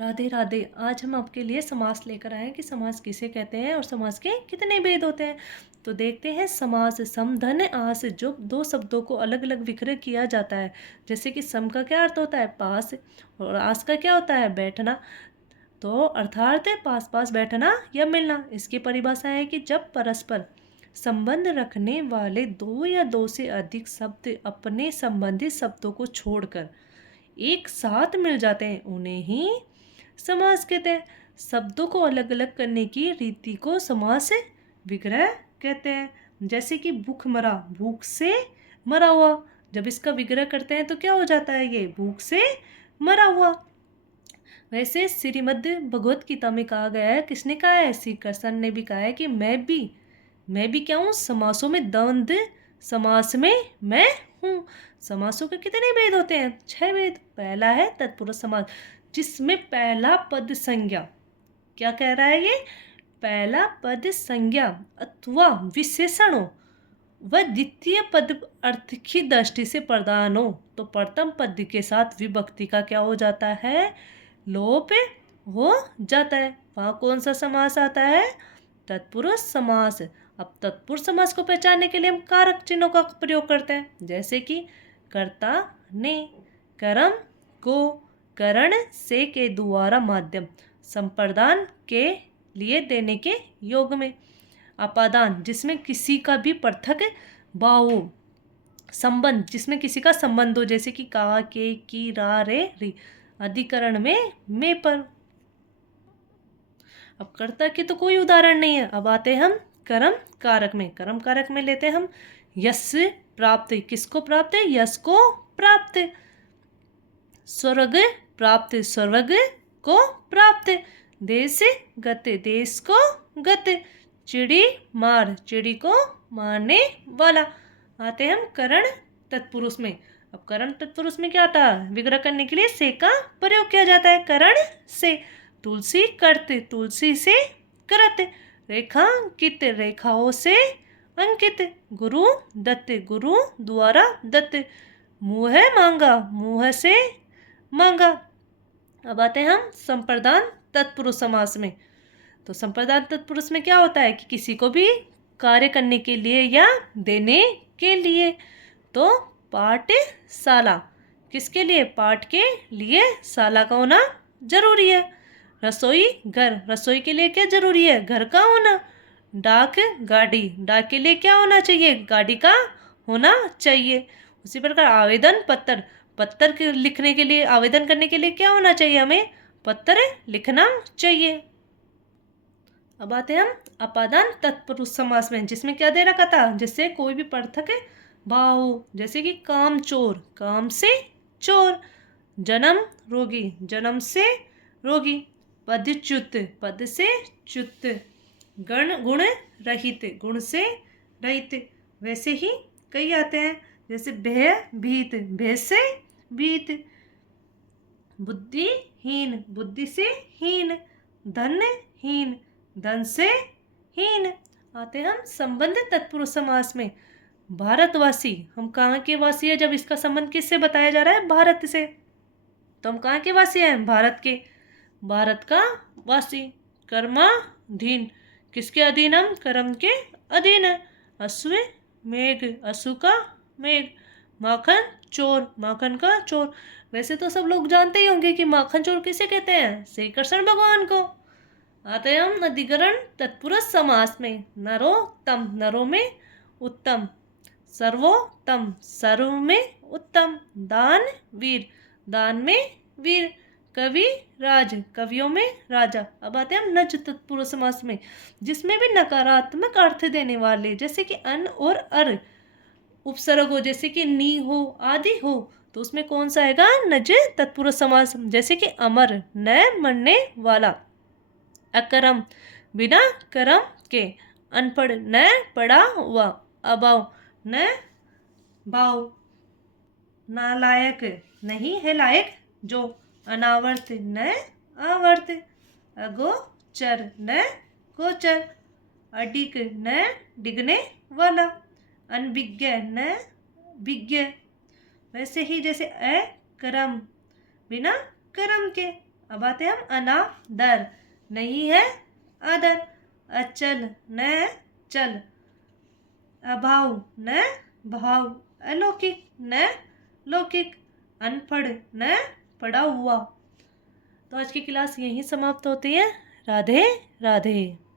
राधे राधे। आज हम आपके लिए समास लेकर आए हैं कि समास किसे कहते हैं और समास के कितने भेद होते हैं। तो देखते हैं समास। सम धन आस, जो दो शब्दों को अलग अलग विक्रय किया जाता है। जैसे कि सम का क्या अर्थ होता है? पास। और आस का क्या होता है? बैठना। तो अर्थात है पास पास बैठना या मिलना। इसकी परिभाषा है कि जब परस्पर संबंध रखने वाले दो या दो से अधिक शब्द अपने संबंधित शब्दों को छोड़कर एक साथ मिल जाते हैं, उन्हें ही समास कहते हैं। शब्दों को अलग अलग करने की रीति को समास विग्रह कहते हैं। जैसे कि भूख मरा, भूख से मरा हुआ। जब इसका विग्रह करते हैं तो क्या हो जाता है? ये भूख से मरा हुआ। वैसे श्रीमद् भगवत गीता में कहा गया है, किसने कहा है? श्री कृष्ण ने भी कहा है कि मैं भी क्या हूँ? समासों में द्वंद्व समास में मैं हूँ। समासों के कितने भेद होते हैं? 6 भेद। पहला है तत्पुरुष समास, जिसमें पहला पद संज्ञा, क्या कह रहा है ये? पहला पद संज्ञा अथवा विशेषण हो व द्वितीय पद अर्थ की दृष्टि से प्रधान हो तो प्रथम पद के साथ विभक्ति का क्या हो जाता है? लोप हो जाता है। वहाँ कौन सा समास आता है? तत्पुरुष समास। अब तत्पुरुष समास को पहचानने के लिए हम कारक चिन्हों का प्रयोग करते हैं। जैसे कि कर्ता ने, कर्म को, करण से के द्वारा माध्यम, संप्रदान के लिए देने के योग में, अपादान जिसमें किसी का भी पृथक भाव हो, संबंध जिसमें किसी का संबंध हो, जैसे कि का, के, की, रा, रे, री, अधिकरण में मैं पर। अब कर्ता के तो कोई उदाहरण नहीं है। अब आते हम कर्म कारक में। कर्म कारक में लेते हैं हम यश प्राप्त। किसको प्राप्त? यश को प्राप्त। स्वर्ग प्राप्त, स्वर्ग को प्राप्त। देश गत, देश को गत। चिड़ी मार, चिड़ी को मारने वाला। आते हम करण तत्पुरुष में। अब करण तत्पुरुष में क्या आता है? विग्रह करने के लिए से का प्रयोग किया जाता है। करण से। तुलसी करते, तुलसी से करत। रेखांकित, रेखाओं से अंकित। गुरु दत्त, गुरु द्वारा दत्त। मुँह मांगा, मुँह से मांगा। अब आते हैं हम संप्रदान तत्पुरुष समास में। तो संप्रदान तत्पुरुष में क्या होता है कि किसी को भी कार्य करने के लिए या देने के लिए। तो पाठशाला, किसके लिए? पाठ के लिए शाला का होना जरूरी है। रसोई घर, रसोई के लिए क्या जरूरी है? घर का होना। डाक गाड़ी, डाक के लिए क्या होना चाहिए? गाड़ी का होना चाहिए। उसी प्रकार आवेदन पत्र, पत्र के लिखने के लिए, आवेदन करने के लिए क्या होना चाहिए? हमें पत्र लिखना चाहिए। अब आते हैं हम अपादान तत्पुरुष समास में, जिसमें क्या दे रखा था? जिससे कोई भी पृथक भाव हो। जैसे कि काम चोर, काम से चोर। जन्म रोगी, जन्म से रोगी। पदच्युत, पद से च्युत। गण गुण रहित, गुण से रहित। वैसे ही कई आते हैं, जैसे भय भीत, भय से भीत। बुद्धिहीन, बुद्धि से हीन। धनहीन, धन से हीन। आते हम संबंध तत्पुरुष समास में। भारतवासी, हम कहाँ के वासी है? जब इसका संबंध किससे बताया जा रहा है? भारत से। तो हम कहाँ के वासी हैं? भारत के। भारत का वासी। कर्माधीन, किसके अधीन? हम कर्म के अधीन है। अश्व मेघ, अश्व का मेघ। माखन चोर, माखन का चोर। वैसे तो सब लोग जानते ही होंगे कि माखन चोर किसे कहते हैं? श्री कृष्ण भगवान को। आते हैं हम अधिकरण तत्पुरुष समास में। नरोत्तम, नरों में उत्तम। सर्वोत्तम, सर्व में उत्तम। दान वीर, दान में वीर। कवि राज, कवियों में राजा। अब आते हैं हम नज तत्पुरुष समास में, जिसमें भी नकारात्मक अर्थ देने वाले, जैसे कि अन और अर उपसर्ग हो, जैसे कि नी हो आदि हो, तो उसमें कौन सा आएगा? नज तत्पुरुष समास। जैसे कि अमर, न मरने वाला। अकरम, बिना कर्म के। अनपढ़, न पढ़ा हुआ। अभाव, न भाव। नालायक, नहीं है लायक जो। अनावर्त, न आवर्त। अगोचर, न गोचर। अडिग, न डिगने वाला। अनभिज्ञ, न विज्ञ। वैसे ही जैसे अकर्म, बिना कर्म के। अब आते हैं हम अनादर, नहीं है आदर। अचल न चल, अभाव न भाव, अलौकिक न लौकिक, अनपढ़ न पढ़ा हुआ। तो आज की क्लास यहीं समाप्त होती है। राधे राधे।